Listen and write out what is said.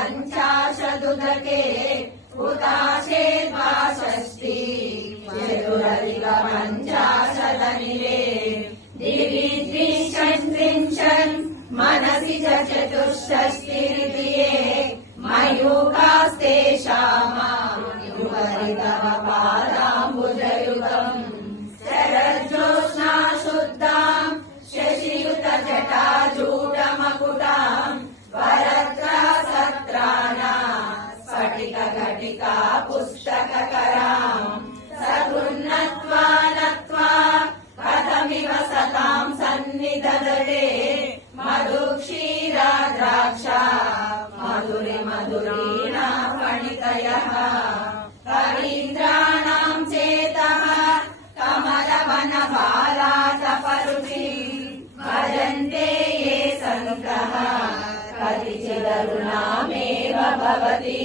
पञ्चाशदुदके हुताशेद्वा षष्ठी चतुरधिक पञ्चाशदनिले दिवि द्विषट्त्रिंशन् मनसि च चतुष्षष्टिरितिये मयूखास्तेषामायुपरि तव पादाम्बुजयुगम् शरज्योत्स्ना शुद्धाम् शशियुतजटाजूटमकुटाम् वरत्रासत्राणाम् स्फटिकघटिका पुस्तककराम् सगुन्नत्वा नत्वा कथमिव सताम् सन्निधदते मधुक्षीरा द्राक्षा मधुरीणा फणितयः कवीन्द्राणाम् चेतः कमलवनभारातपरुचिम् भजन्ते ये सन्तः कतिचिदरुणामेव भवति।